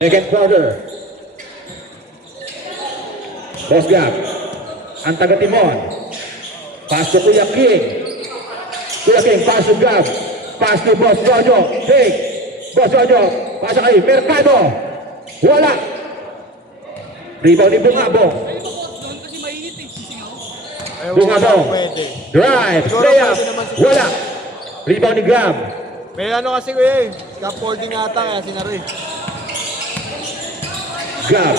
Second quarter. Boss Gab. Ang taga-timon. Pass to Kuya King. Kuya King, pass to Gab. Pass to Boss Jojo. Take. Boss Jojo. Pass kay Mercado. Wala. Rebound ni Bungabong. Bungabong. Drive. Stay up. Wala. Rebound ni Gab. May ano kasi kuya eh. Scaffolding ata kaya sinari. Gab.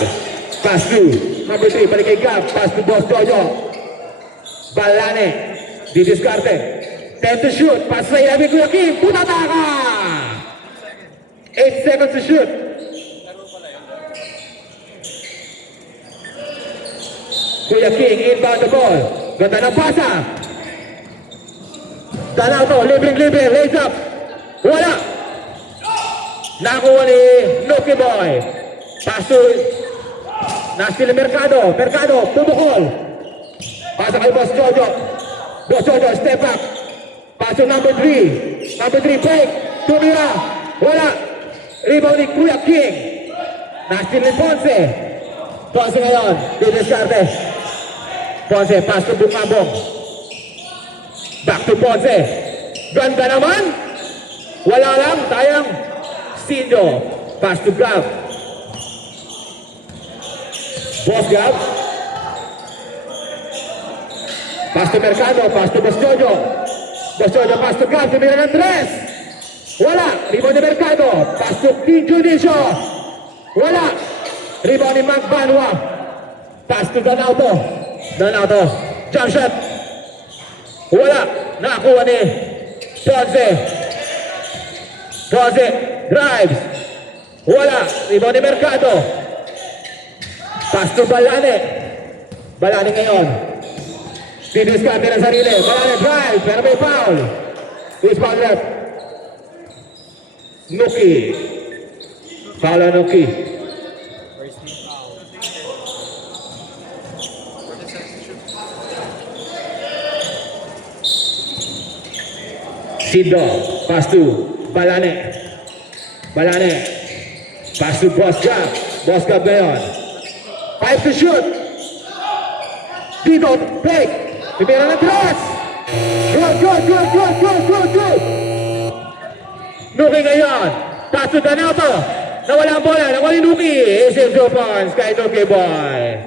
Pass to number 3. Balik kay Gab. Pass to Boss Jojo. Balane. Didiskarte. 10 to shoot. Pass sa ilabi Kuya King. Punataka! 8 seconds to shoot. Kuya King inbound the ball. Ganda ng pasa. Dalaw to. Libre. Lays up. Wala. Nakuha ni Nuki Boy. Pass to Nashville Mercado. Pumukol. Pasa kay Boss Jojo. Boss Jojo, step back. Pass to number 3. Number 3, break. Tumira. Wala. Rebound ni Kuya King. Nashville ni Ponce. Ponce ngayon. Didiskarte. Ponce, pass to Bungabong. Back to Ponce. Ganda naman. Wala lang. Tayang. Sindo. Pass to Gab. Boss Gab. Pass to Mercado. Pass to Boss Jojo. Boss Jojo, pass to Gab. Tumira ng 3. Wala. Rebound ni Mercado. Pass to King Junicio. Wala. Rebound ni Magbanwa. Pass to Danauto. Jump shot. Wala. Nakakuha ni Ponce. Drives. Wala. Rebound ni Mercado. Pass to Balane. Balane ngayon. Didiskarte ng sarili. Balane drive. Pero may foul. Who's foul left? Nuki. Foul on Nuki. Sindo. Pass to Balane. Pass to Boss Gab ngayon. 5 to shoot. Dito, break. Pipira ng 3. Good. Nuki ngayon. Pass to Danauto. Nawala ang bola. Nawala ni Nuki. Isip Jopons kay Nuki Boy.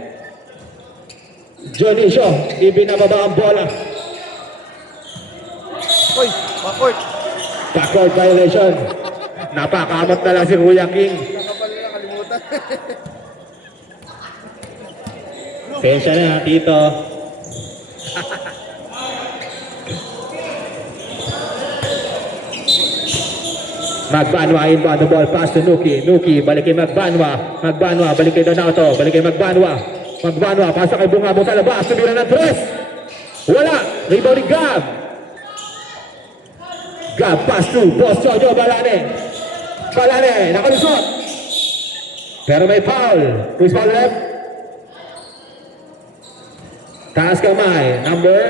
Jonicio. Ibinababa ang bola. Uy, backcourt. Backcourt violation. Napakamot na lang si Kuya King. Nakalimutan. Pensya na, Tito. Magbanwa inbound the ball. Pass to Nuki. Balik kay Magbanwa. Balik kay Danauto. Balik kay Magbanwa. Pasa kay Bungabong sa labas. Tumira ng 3. Wala. Rebound ni Gab. Pass to Boss Jojo. Balane. Nakalusot. Pero may foul. Who's foul left? Taas kamay. Number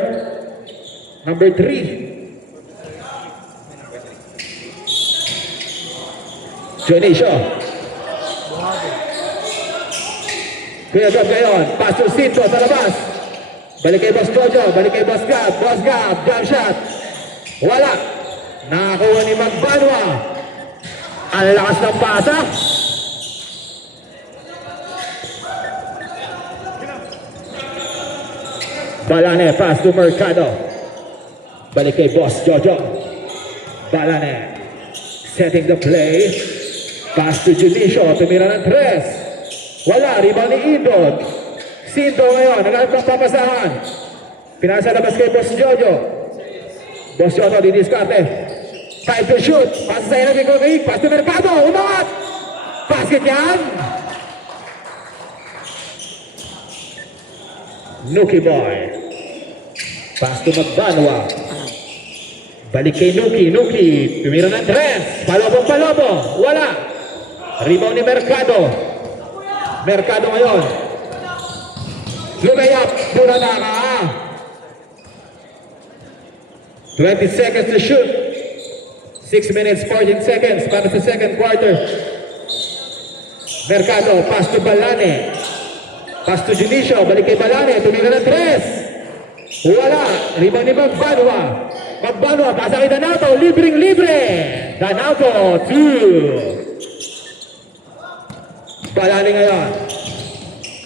3. Jonicio. Kuya Gab ngayon. Pass to Sinto sa labas. Balik kay Boss Jojo. Balik kay Boss Gab. Jump shot. Wala. Nakakuha ni Magbanwa. Ang lakas ng pasa. Balane, pass to Mercado. Balik kay Boss Jojo. Balane. Setting the play. Pass to Junicio. Tumira ng 3. Wala. Rebound ni Indon. Sinto ngayon. Naglalap ng papasahan. Pinasa labas kay Boss Jojo. Boss Jojo didiskarte. 5 to shoot. Pass sa ilabi ko kay Pass to Mercado. Umangat. Basket yan. Nuki Boy. Pass to Magbanwa. Balik kay Nuki. Tumira ng 3. Palobo. Wala. Rebound ni Mercado ngayon. Lumayap. Punataka. 20 seconds to shoot. 6 minutes, 14 seconds para sa second quarter. Mercado, pass to Balane. Pass to Junicio, balik kay Balane, tumira ng 3. Wala, rebound ni Magbanwa. Magbanwa, pasa kay Danato, libreng-libre. Danato, 2. Balane ngayon.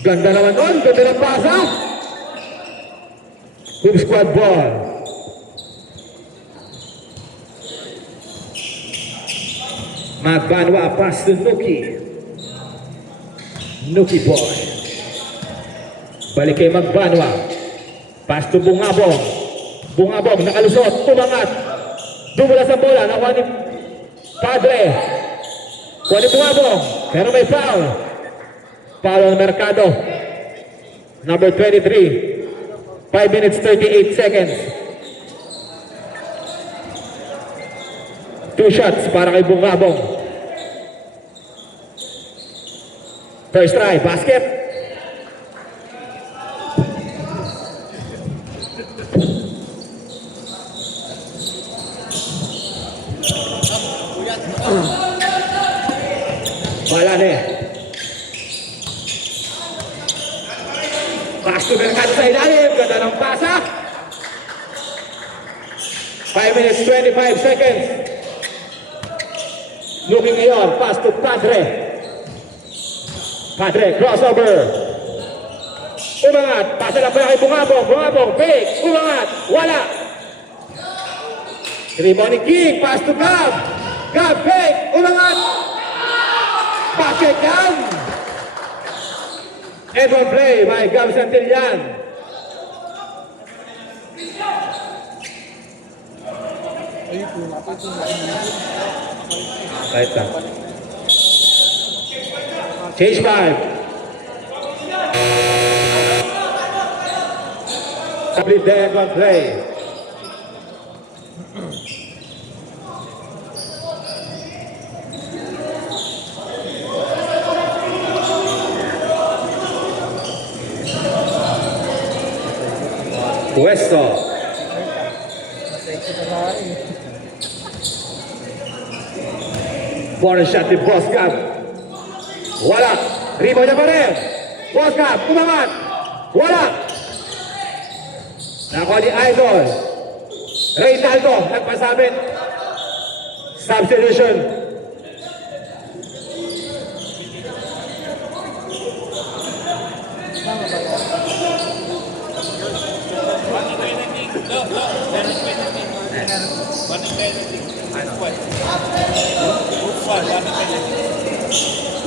Ganda naman doon, ganda ng pasa. Hoop squad ball. Magbanwa, pass to Nuki. Nuki boy. Balik kay Magbanwa. Pass to Bungabong. Bungabong, nakalusot, tumangat. Dumula sa bola, nakuha ni Padre. Kuha ni Bungabong, pero may foul. Foul on Mercado. Number 23. 5 minutes 38 seconds. 2 shots para kay Bungabong. First try, basket. Balane. Pass to Mercado sa ilalim. Ganda ng pasa. 5 minutes 25 seconds. Looking ngayon, pass to Padre. Padre, crossover. Umangat, pasa lang pala kay Bungabong. Bungabong, fake, umangat, wala. Rebound ni King, pass to Gab. Gab, fake, umangat. Basket Gab. And one play by Gab Santillan. Right lang. Change 5. Complete the end one play. Puesto. Corner shot ni Boss Gab. Wala. Rebound niya pa rin. Boss Gab, umangat. Wala. Nakuha ni Idol. Reynaldo, nagpasabit. Substitution.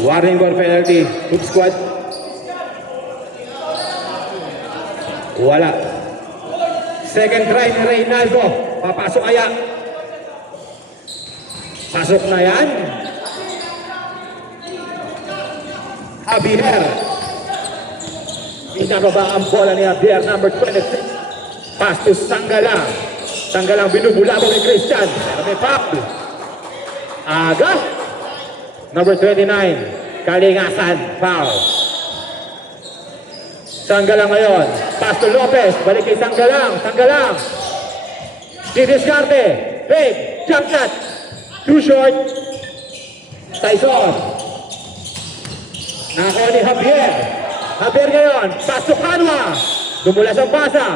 Warning for penalty. Hoop squad. Wala. Second try ni Reynaldo. Papasok kaya. Pasok na yan. Javier. Pinababa ang bola ni Javier, number 26. Pass to Sanggala. Sanggalang binubulabog ni Christian. Pero may foul. Aga. Number 29. Kalingasan. Foul. Sanggalang ngayon. Pass to Lopez. Balik kay Sanggalang. Sanggalang. Didiskarte. Fake. Jump shot. Too short. Tyson. Nakakuha ni Javier. Javier ngayon. Pass to Kanwa. Dumula sa pasa.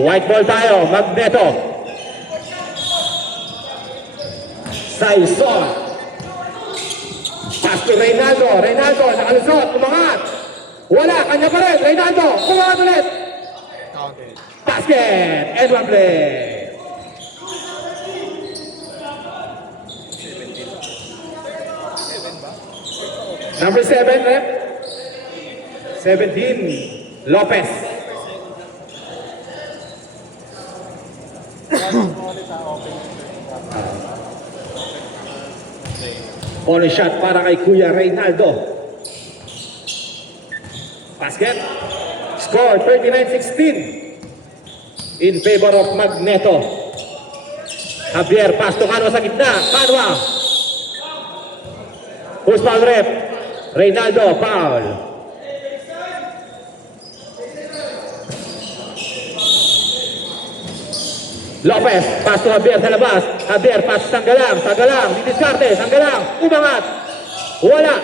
White ball tayo. Magneto. Tyson. Pass to Reynaldo. Reynaldo. Nakalusot. Umangat. Wala. Kanya pa rin. Reynaldo. Umangat ulit. Basket. End one play. Number 7, rep. 17, Lopez. On shot para kay Kuya Reynaldo. Basket. Score 39-16 in favor of Magneto. Javier, pass to Kanwa sa gitna. Kanwa. Who's foul rep? Reynaldo, foul. Lopez, pass to Javier sa labas. Javier, pass sa Tanggalang, didiskarte, Tanggalang, umangat. Wala.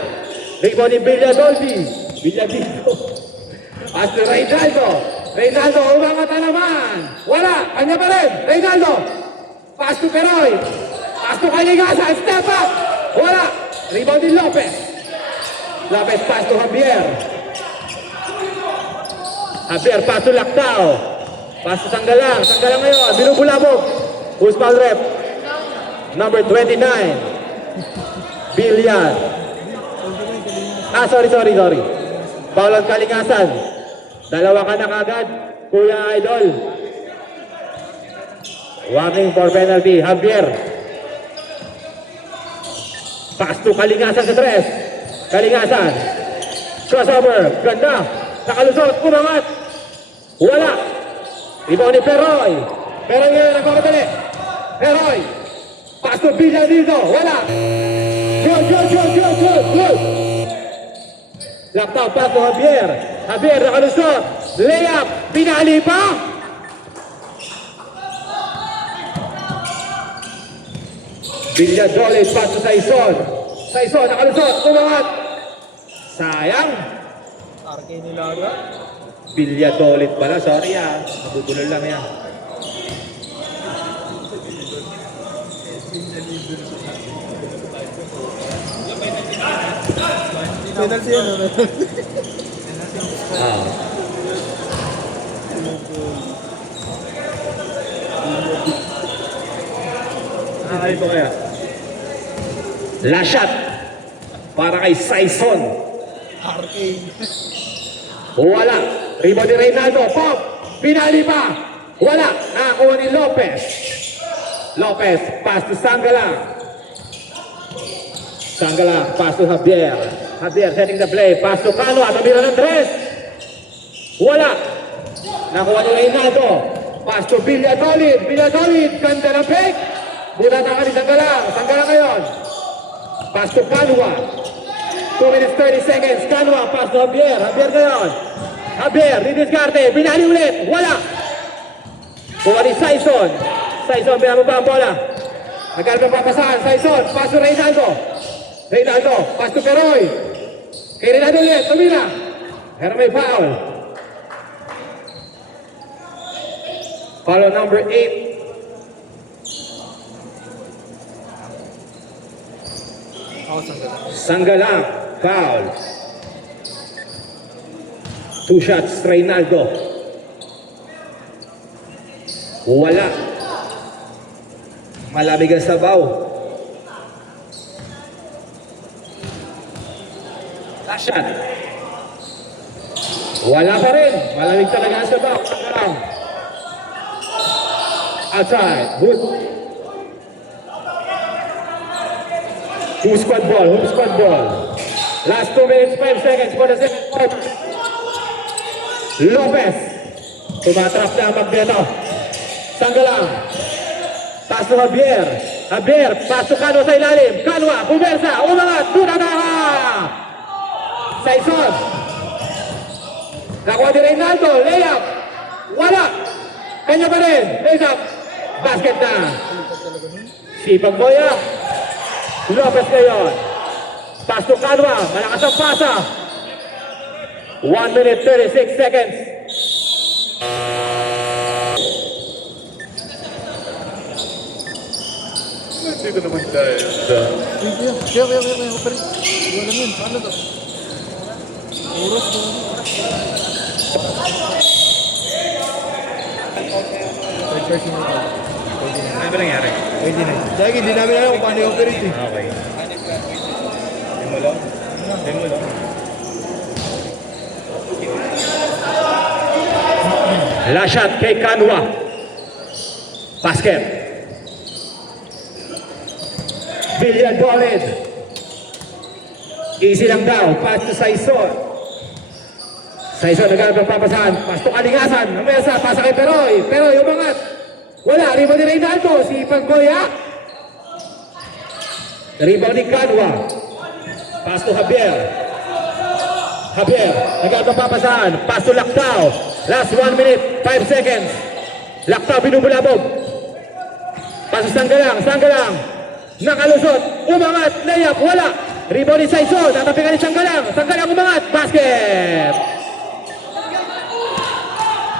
Rebound ni Villadolfi. Pass to Reynaldo, umangat na naman. Wala, kanya pa rin. Reynaldo, pass to Peroy. Pass to Kaligasan, step up. Wala. Rebound ni Lopez. Lopez, pass to Javier. Javier, pass to Lactao. Pass to Tanggalang ngayon, binubulabog. Who's foul rep? Number 29. Billiard. Sorry. Foul on Kalingasan. Dalawa ka na kagad, Kuya Idol. Warning for penalty, Javier. Pass to Kalingasan sa tres. Kalingasan. Crossover, ganda. Nakalusot, umangat. Wala. Rebound ni Peroy. Peroy ngayon nagpapadali. Peroy. Pass to Villa dito. Wala. Good. Lactao pass to Javier. Javier nakalusot. Layup. Pinali pa. Villa Dolis pass to Saison. Saison nakalusot. Umangat. Sayang. Arke Nilaga. Bilyadolit pala, sorry nabubulol lang yan. Penalty yan, no? Ito kaya. Last shot para kay Saison. Arke. Wala. Rebound ni Reynaldo. Pop. Pinali pa. Wala. Nakakuha ni Lopez. Lopez. Pass to Sanggalang. Pass to Javier. Javier setting the play. Pass to Canua. Tumira ng tres. Wala. Nakuha ni Reynaldo. Pass to Villadolid. Ganda ng pick. Bunata ka ni Sanggalang. Sanggalang ngayon. Pass to Canua. 2 minutes 30 seconds. Canua, pass to Javier. Javier ngayon. Javier, didiskarte. Binali ulit. Wala. Kuha ni Saison. Saison, pinababa ang bola. Nagkaroon pa pasahan. Saison, pass to Reynaldo. Pass to Peroy. Kay Reynaldo ulit. Tumira. Pero may foul. Foul number 8. Sanggalang. Foul. 2 shots, Reynaldo. Wala. Malamig ang sabaw. Last shot. Wala pa rin. Malamig talaga ang sabaw. Sanggalang. Outside. Who's squad ball? Last 2 minutes, 5 seconds for the second quarter. Lopez. Tumatrap na ang Magneto. Sanggalang. Pass to Javier. Pass to Canua sa ilalim. Canua, bumersa, umangat, dunadaha. Saison. Nakuha ni Reynaldo, layup. Wala. Kanya pa rin. Raise up. Basket na. Sipag Boya. Lopez ngayon. Pass to Canua. Malakas ang pasa. 1 minute 36 seconds. Dito naman tayo sa... Kaya, operate. Wala yun. Paano to? Oras ba? Third person na ito. Ano ba nangyari? Pwede na. Dahil hindi namin alam kung paano i-operate eh. Okay. Demo lang. Last shot kay Canua. Basket. Villadolid. Easy lang daw. Pass to Saison. Saison nagkaroon ng papasahan. Pass to Kalingasan. Namesa. Pasa kay Peroy. Peroy umangat. Wala. Rebound ni Reynaldo. Si Panggoya. Rebound ni Canua. Pass to Javier. Nagkaroon ng papasahan. Pass to Lactao. Last 1 minute, 5 seconds. Lactao binubulabog. Paso Sanggalang. Nakalusot. Umangat. Layup. Wala. Rebound ni Saison. Natapikan ni Sanggalang umangat. Basket.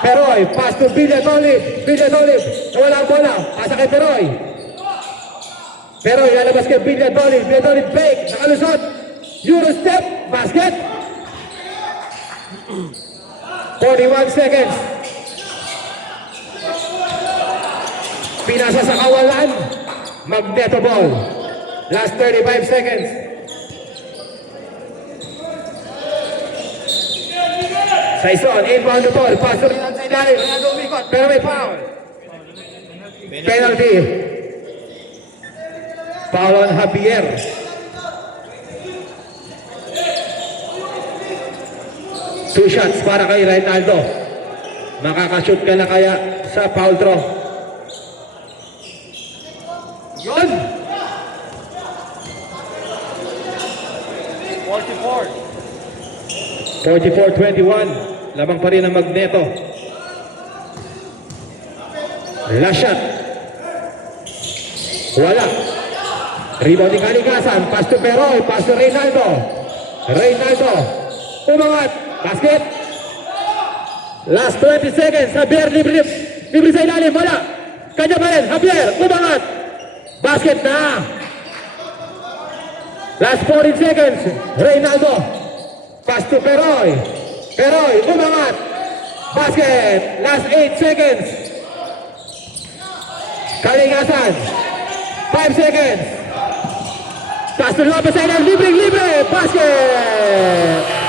Peroy. Pass to Billiard Olive. Wala ang bola. Pasa kay Peroy. Lalabas kay Billiard Olive. Fake. Nakalusot. Euro step. Basket. 41 seconds. Pinasa sa kawalan. Magneto ball. Last 35 seconds. Saison, inbound the ball. Paso rin ang sa ilalim. Ronaldo umikot, pero may foul. Penalty. Foul on Javier. Two shots para kay Reynaldo. Makakashoot ka na kaya sa foul draw. Yun! 44-21. Lamang pa rin ang Magneto. Last shot. Wala. Rebound ni Kalikasan. Pass to Peroy. Pass to Reynaldo. Umangat. Basket. Last 20 seconds. Javier libre sa ilalim. Wala. Kanya pa rin. Javier. Umangat. Basket na. Last 40 seconds. Reynaldo. Pass to Peroy. Umangat. Basket. Last 8 seconds. Kalikasan. 5 seconds. Pass to Lopez sa ilalim. Libre. Basket.